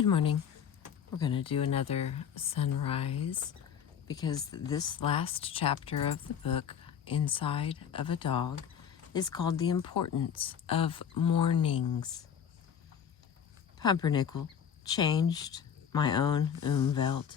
Good morning. We're going to do another sunrise because this last chapter of the book, Inside of a Dog, is called The Importance of Mornings. Pumpernickel changed my own Umvelt,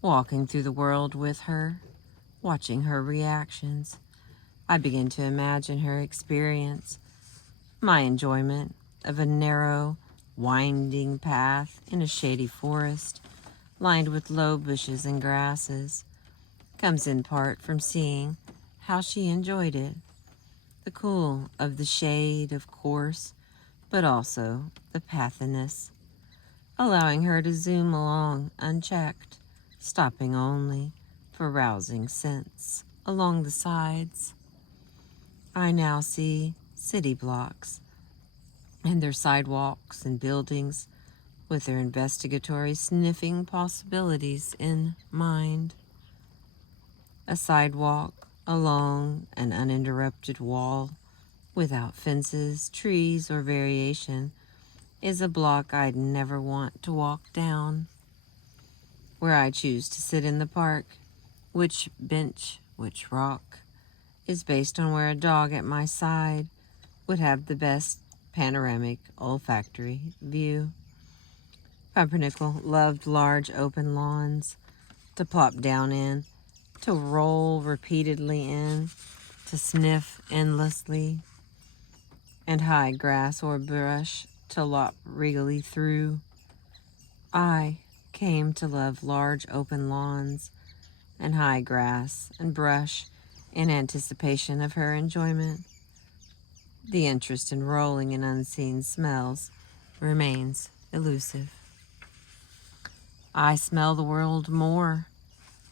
walking through the world with her, watching her reactions. I begin to imagine her experience, my enjoyment of a narrow, winding path in a shady forest lined with low bushes and grasses, comes in part from seeing how she enjoyed it. The cool of the shade, of course, but also the pathiness, allowing her to zoom along unchecked, stopping only for rousing scents along the sides. I now see city blocks and their sidewalks and buildings with their investigatory sniffing possibilities in mind. A sidewalk along an uninterrupted wall without fences, trees, or variation is a block I'd never want to walk down. Where I choose to sit in the park, which bench, which rock, is based on where a dog at my side would have the best panoramic olfactory view. Pumpernickel loved large open lawns to plop down in, to roll repeatedly in, to sniff endlessly, and high grass or brush to lop regally through. I came to love large open lawns and high grass and brush in anticipation of her enjoyment. The interest in rolling in unseen smells remains elusive. I smell the world more.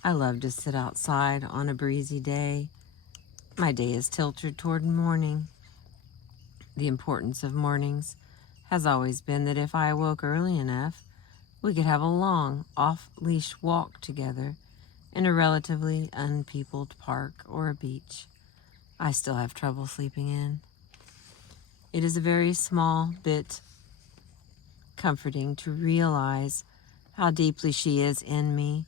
I love to sit outside on a breezy day. My day is tilted toward morning. The importance of mornings has always been that if I awoke early enough, we could have a long, off-leash walk together in a relatively unpeopled park or a beach. I still have trouble sleeping in. It is a very small bit comforting to realize how deeply she is in me,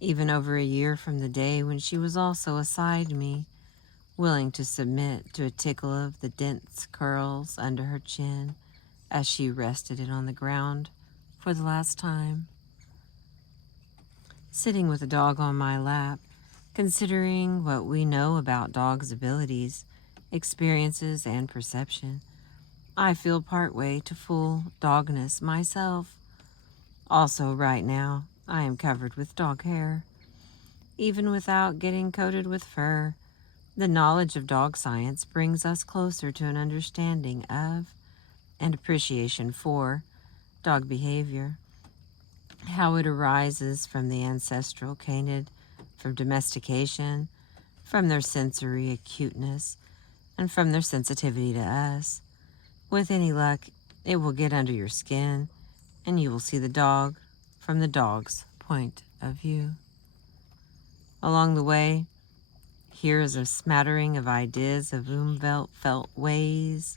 even over a year from the day when she was also aside me, willing to submit to a tickle of the dense curls under her chin as she rested it on the ground for the last time. Sitting with a dog on my lap, considering what we know about dogs' abilities, experiences, and perception, I feel partway to full dogness myself. Also, right now, I am covered with dog hair. Even without getting coated with fur, the knowledge of dog science brings us closer to an understanding of and appreciation for dog behavior, how it arises from the ancestral canid, from domestication, from their sensory acuteness, and from their sensitivity to us. With any luck, it will get under your skin, and you will see the dog from the dog's point of view. Along the way, here is a smattering of ideas of felt ways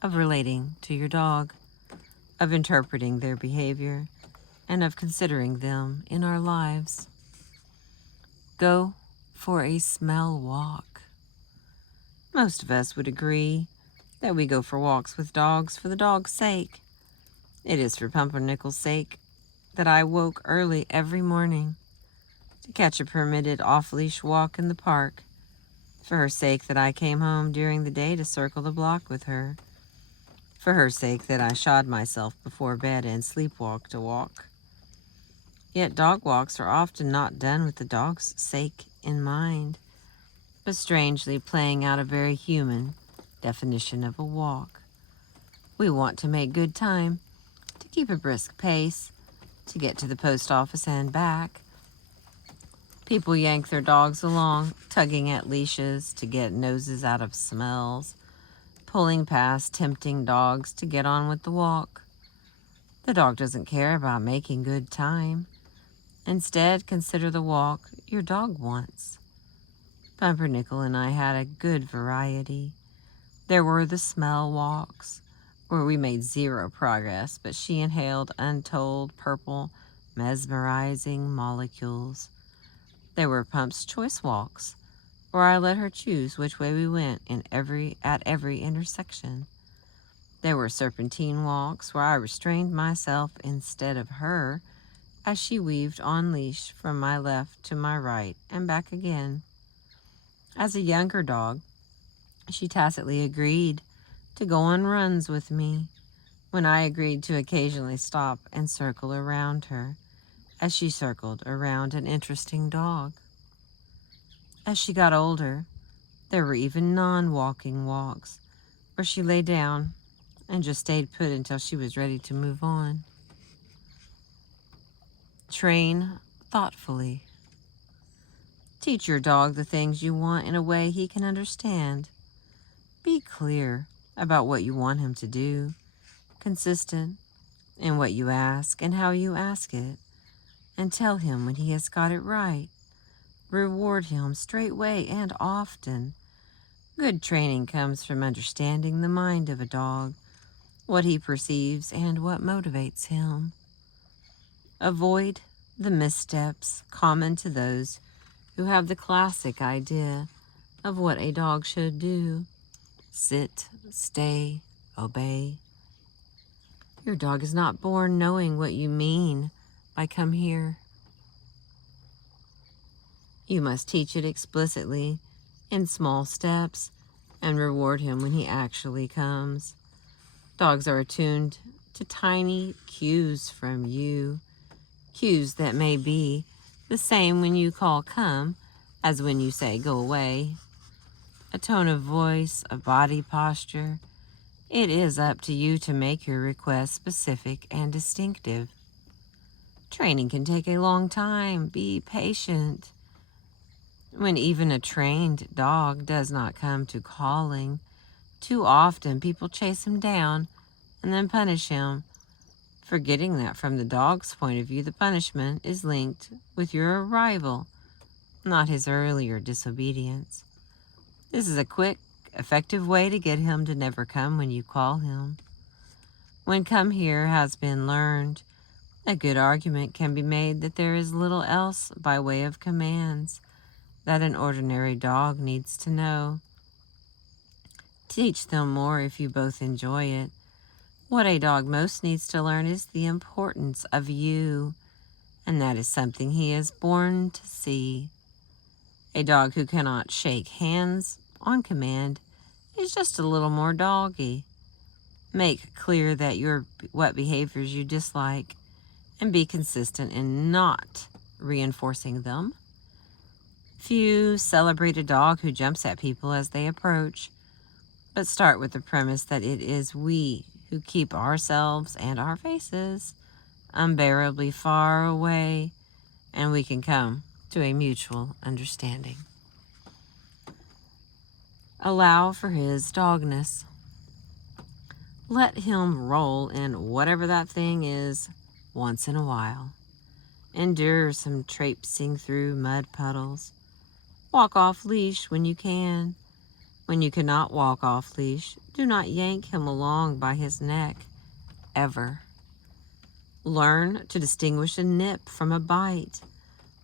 of relating to your dog, of interpreting their behavior, and of considering them in our lives. Go for a smell walk. Most of us would agree that we go for walks with dogs for the dog's sake. It is for Pumpernickel's sake that I woke early every morning to catch a permitted off-leash walk in the park, for her sake that I came home during the day to circle the block with her, for her sake that I shod myself before bed and sleepwalked to walk. Yet dog walks are often not done with the dog's sake in mind, but strangely playing out a very human definition of a walk. We want to make good time, to keep a brisk pace, to get to the post office and back. People yank their dogs along, tugging at leashes to get noses out of smells, pulling past tempting dogs to get on with the walk. The dog doesn't care about making good time. Instead, consider the walk your dog wants. Pumpernickel and I had a good variety. There were the smell walks, where we made zero progress, but she inhaled untold purple, mesmerizing molecules. There were Pump's choice walks, where I let her choose which way we went at every intersection. There were serpentine walks where I restrained myself instead of her as she weaved on leash from my left to my right and back again. As a younger dog, she tacitly agreed to go on runs with me when I agreed to occasionally stop and circle around her as she circled around an interesting dog. As she got older, there were even non-walking walks where she lay down and just stayed put until she was ready to move on. Train thoughtfully. Teach your dog the things you want in a way he can understand. Be clear about what you want him to do, consistent in what you ask and how you ask it, and tell him when he has got it right. Reward him straightway and often. Good training comes from understanding the mind of a dog, what he perceives and what motivates him. Avoid the missteps common to those who have the classic idea of what a dog should do. Sit, stay, obey. Your dog is not born knowing what you mean by come here. You must teach it explicitly in small steps and reward him when he actually comes. Dogs are attuned to tiny cues from you, cues that may be the same when you call come as when you say go away. A tone of voice, a body posture. It is up to you to make your request specific and distinctive. Training can take a long time. Be patient. When even a trained dog does not come to calling, too often people chase him down and then punish him, forgetting that from the dog's point of view, the punishment is linked with your arrival, not his earlier disobedience. This is a quick, effective way to get him to never come when you call him. When come here has been learned, a good argument can be made that there is little else by way of commands that an ordinary dog needs to know. Teach them more if you both enjoy it. What a dog most needs to learn is the importance of you, and that is something he is born to see. A dog who cannot shake hands on command is just a little more doggy. Make clear that what behaviors you dislike and be consistent in not reinforcing them. Few celebrate a dog who jumps at people as they approach, but start with the premise that it is we who keep ourselves and our faces unbearably far away, and we can come to a mutual understanding. Allow for his dogness. Let him roll in whatever that thing is once in a while. Endure some traipsing through mud puddles. Walk off leash when you can. When you cannot walk off leash, do not yank him along by his neck, ever. Learn to distinguish a nip from a bite.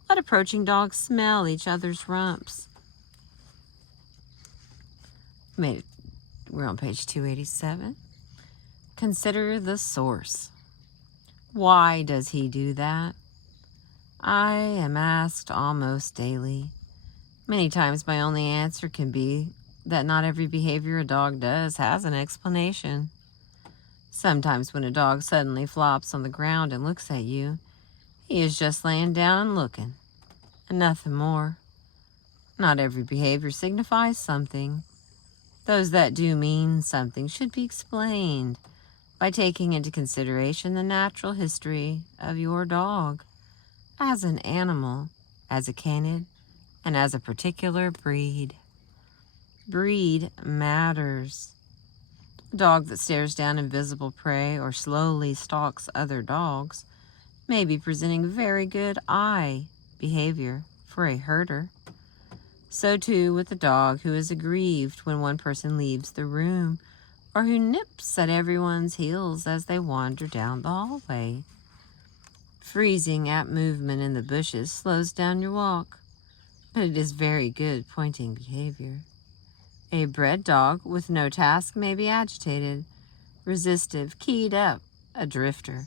Let approaching dogs smell each other's rumps. We're on page 287. Consider the source. Why does he do that? I am asked almost daily. Many times my only answer can be that not every behavior a dog does has an explanation. Sometimes when a dog suddenly flops on the ground and looks at you, he is just laying down and looking, and nothing more. Not every behavior signifies something. Those that do mean something should be explained by taking into consideration the natural history of your dog as an animal, as a canid, and as a particular breed. Breed matters. A dog that stares down invisible prey or slowly stalks other dogs may be presenting very good eye behavior for a herder. So too with the dog who is aggrieved when one person leaves the room or who nips at everyone's heels as they wander down the hallway. Freezing at movement in the bushes slows down your walk, but it is very good pointing behavior. A bred dog with no task may be agitated, restive, keyed up, a drifter,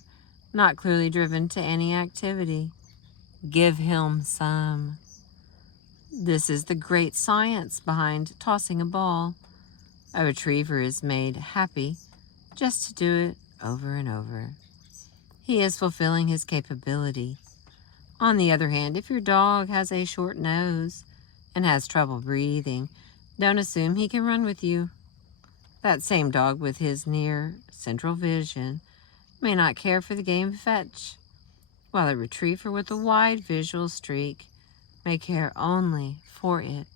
not clearly driven to any activity. Give him some. This is the great science behind tossing a ball. A retriever is made happy just to do it over and over. He is fulfilling his capability. On the other hand, if your dog has a short nose and has trouble breathing, don't assume he can run with you. That same dog with his near central vision may not care for the game of fetch, while a retriever with a wide visual streak may care only for it.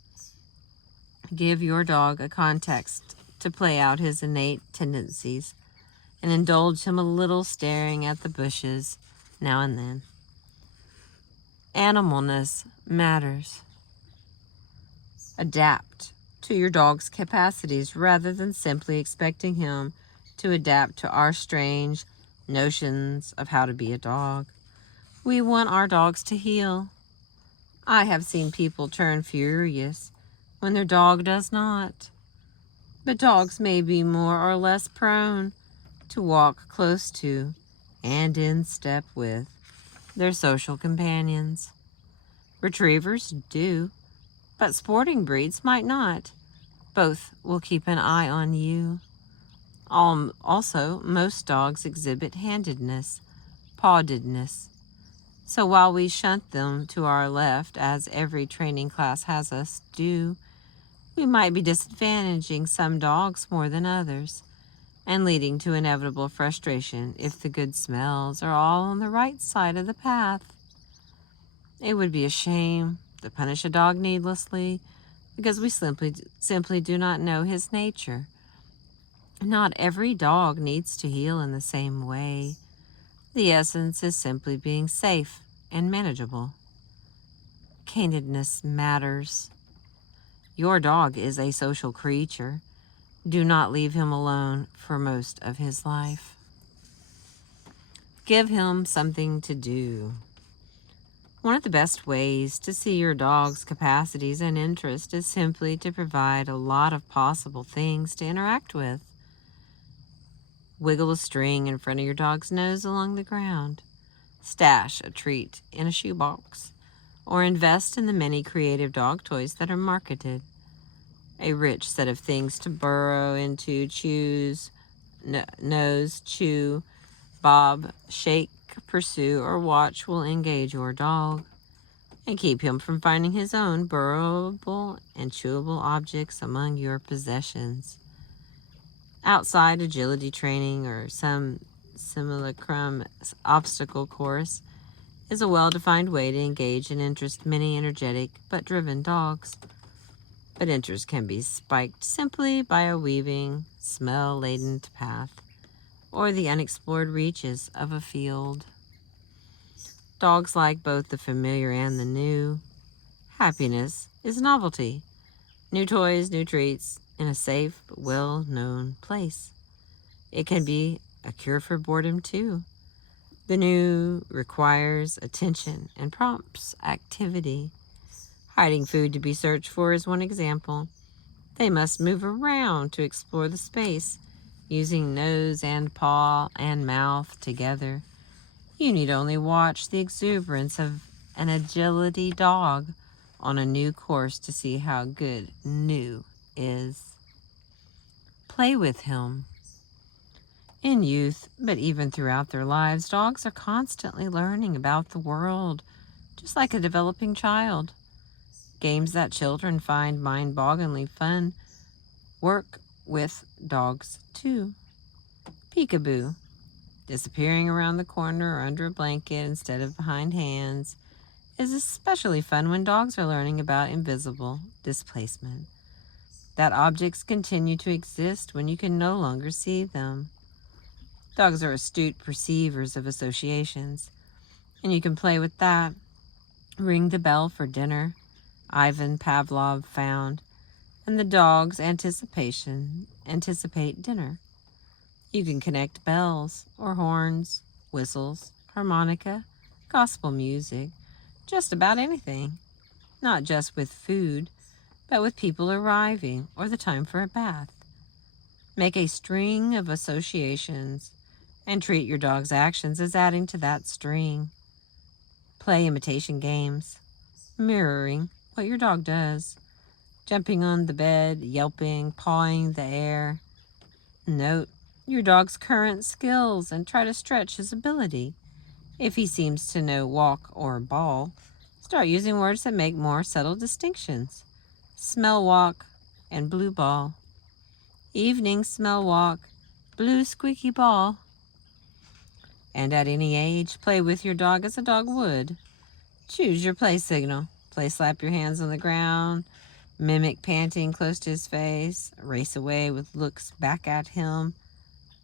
Give your dog a context to play out his innate tendencies and indulge him a little staring at the bushes now and then. Animalness matters. Adapt to your dog's capacities rather than simply expecting him to adapt to our strange notions of how to be a dog. We want our dogs to heal. I have seen people turn furious when their dog does not. But dogs may be more or less prone to walk close to and in step with their social companions. Retrievers do, but sporting breeds might not. Both will keep an eye on you. Also, most dogs exhibit handedness, pawedness. So while we shunt them to our left, as every training class has us do, we might be disadvantaging some dogs more than others, and leading to inevitable frustration if the good smells are all on the right side of the path. It would be a shame to punish a dog needlessly because we simply do not know his nature. Not every dog needs to heal in the same way. The essence is simply being safe and manageable. Canedness matters. Your dog is a social creature. Do not leave him alone for most of his life. Give him something to do. One of the best ways to see your dog's capacities and interest is simply to provide a lot of possible things to interact with. Wiggle a string in front of your dog's nose along the ground. Stash a treat in a shoebox. Or invest in the many creative dog toys that are marketed. A rich set of things to burrow into, choose, nose, chew, bob, shake, pursue, or watch will engage your dog and keep him from finding his own burrowable and chewable objects among your possessions. Outside agility training or some simulacrum obstacle course is a well-defined way to engage and interest many energetic but driven dogs. But interest can be spiked simply by a weaving, smell-laden path or the unexplored reaches of a field. Dogs like both the familiar and the new. Happiness is novelty. New toys, new treats, in a safe but well-known place. It can be a cure for boredom too. The new requires attention and prompts activity. Hiding food to be searched for is one example. They must move around to explore the space, using nose and paw and mouth together. You need only watch the exuberance of an agility dog on a new course to see how good new is. Play with him. In youth, but even throughout their lives, dogs are constantly learning about the world, just like a developing child. Games that children find mind-bogglingly fun work with dogs too. Peekaboo, disappearing around the corner or under a blanket instead of behind hands, is especially fun when dogs are learning about invisible displacement. That objects continue to exist when you can no longer see them. Dogs are astute perceivers of associations, and you can play with that. Ring the bell for dinner, Ivan Pavlov found, and the dogs anticipate dinner. You can connect bells or horns, whistles, harmonica, gospel music, just about anything, not just with food, but with people arriving or the time for a bath. Make a string of associations and treat your dog's actions as adding to that string. Play imitation games, mirroring what your dog does, jumping on the bed, yelping, pawing the air. Note your dog's current skills and try to stretch his ability. If he seems to know walk or ball, start using words that make more subtle distinctions. Smell walk and blue ball. Evening smell walk, blue squeaky ball. And at any age, play with your dog as a dog would. Choose your play signal. Play slap your hands on the ground, mimic panting close to his face, race away with looks back at him,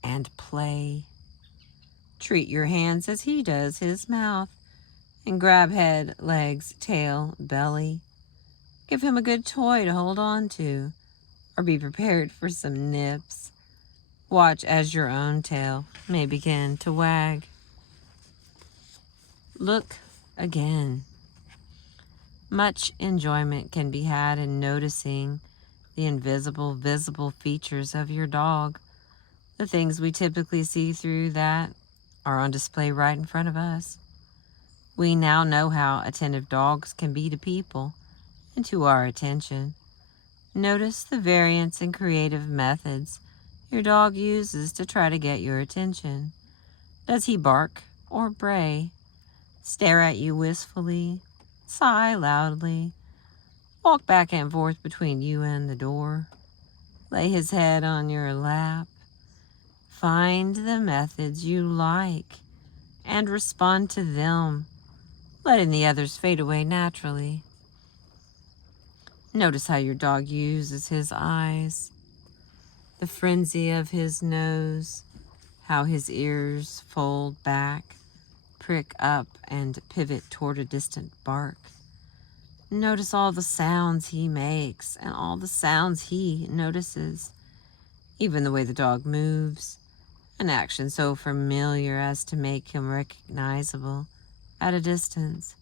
and play. Treat your hands as he does his mouth, and grab head, legs, tail, belly. Give him a good toy to hold on to, or be prepared for some nips. Watch as your own tail may begin to wag. Look again. Much enjoyment can be had in noticing the invisible, visible features of your dog, the things we typically see through that are on display right in front of us. We now know how attentive dogs can be to people and to our attention. Notice the variance in creative methods your dog uses to try to get your attention. Does he bark or bray? Stare at you wistfully? Sigh loudly? Walk back and forth between you and the door? Lay his head on your lap? Find the methods you like and respond to them, letting the others fade away naturally. Notice how your dog uses his eyes, the frenzy of his nose, how his ears fold back, prick up, and pivot toward a distant bark. Notice all the sounds he makes and all the sounds he notices, even the way the dog moves, an action so familiar as to make him recognizable at a distance,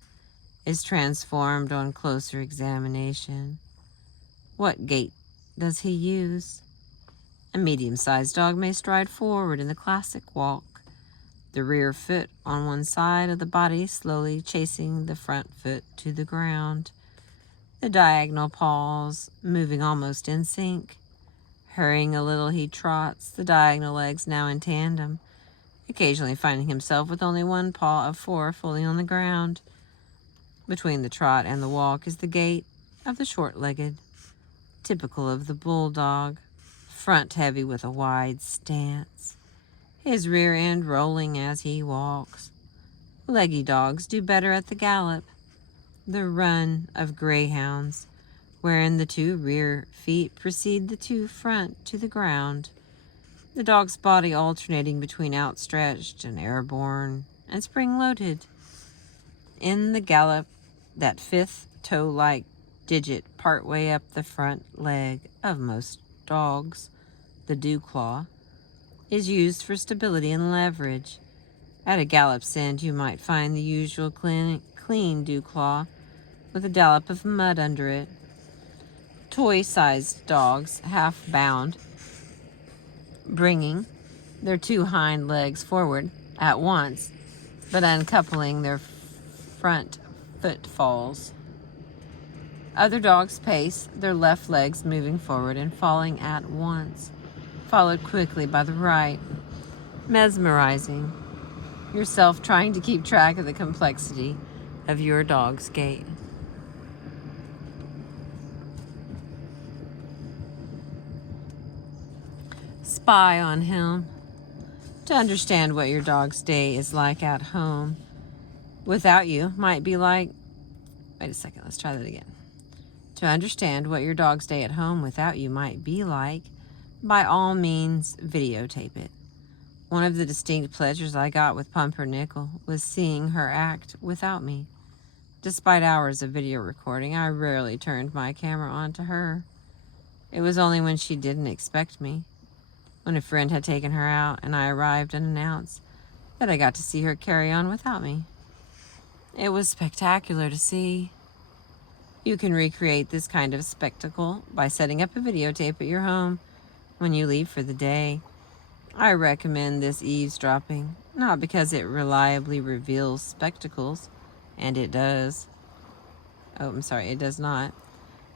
is transformed on closer examination. What gait does he use? A medium-sized dog may stride forward in the classic walk, the rear foot on one side of the body slowly chasing the front foot to the ground, the diagonal paws moving almost in sync. Hurrying a little, he trots, the diagonal legs now in tandem, occasionally finding himself with only one paw of four fully on the ground. Between the trot and the walk is the gait of the short-legged, typical of the bulldog, front heavy with a wide stance, his rear end rolling as he walks. Leggy dogs do better at the gallop, the run of greyhounds, wherein the two rear feet precede the two front to the ground, the dog's body alternating between outstretched and airborne and spring-loaded. In the gallop, that fifth toe-like digit partway up the front leg of most dogs, the dew claw, is used for stability and leverage. At a gallop's end, you might find the usual clean dew claw with a dollop of mud under it. Toy-sized dogs, half-bound, bringing their two hind legs forward at once, but uncoupling their front footfalls. Other dogs pace, their left legs moving forward and falling at once, followed quickly by the right, mesmerizing yourself trying to keep track of the complexity of your dog's gait. Spy on him to understand what your dog's day is like at home without you might be like, wait a second, let's try that again. To understand what your dog's day at home without you might be like, by all means, videotape it. One of the distinct pleasures I got with Pumpernickel was seeing her act without me. Despite hours of video recording, I rarely turned my camera on to her. It was only when she didn't expect me, when a friend had taken her out and I arrived and announced that I got to see her carry on without me. It was spectacular to see. You can recreate this kind of spectacle by setting up a videotape at your home when you leave for the day. I recommend this eavesdropping, not because it reliably reveals spectacles, and it does. It does not.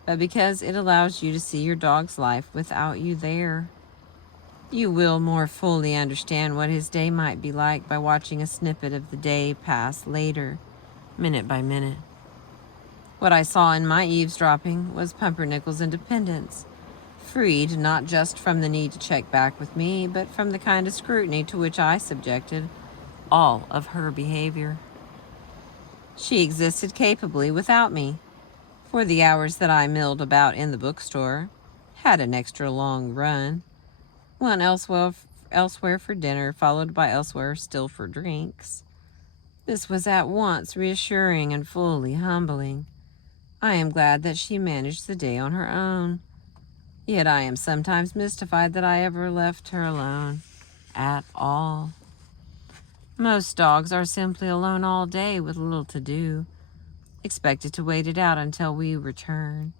But because it allows you to see your dog's life without you there. You will more fully understand what his day might be like by watching a snippet of the day pass later, minute by minute. What I saw in my eavesdropping was Pumpernickel's independence, freed not just from the need to check back with me, but from the kind of scrutiny to which I subjected all of her behavior. She existed capably without me, for the hours that I milled about in the bookstore, had an extra long run, went elsewhere for dinner, followed by elsewhere still for drinks. This was at once reassuring and fully humbling. I am glad that she managed the day on her own. Yet I am sometimes mystified that I ever left her alone at all. Most dogs are simply alone all day with little to do, expected to wait it out until we return,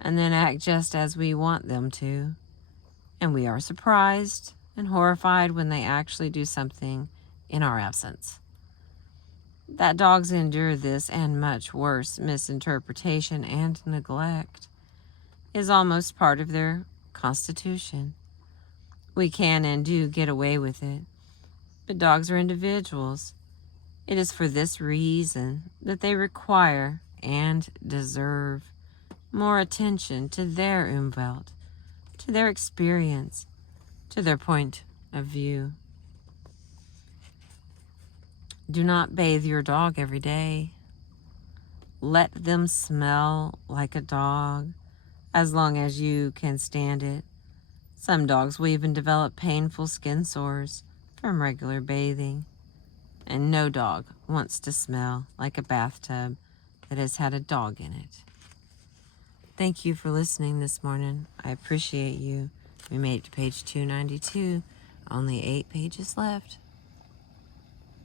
and then act just as we want them to. And we are surprised and horrified when they actually do something in our absence. That dogs endure this and much worse misinterpretation and neglect is almost part of their constitution. We can and do get away with it, but dogs are individuals. It is for this reason that they require and deserve more attention to their Umwelt, to their experience, to their point of view. Do not bathe your dog every day. Let them smell like a dog as long as you can stand it. Some dogs will even develop painful skin sores from regular bathing. And no dog wants to smell like a bathtub that has had a dog in it. Thank you for listening this morning. I appreciate you. We made it to page 292. Only 8 pages left.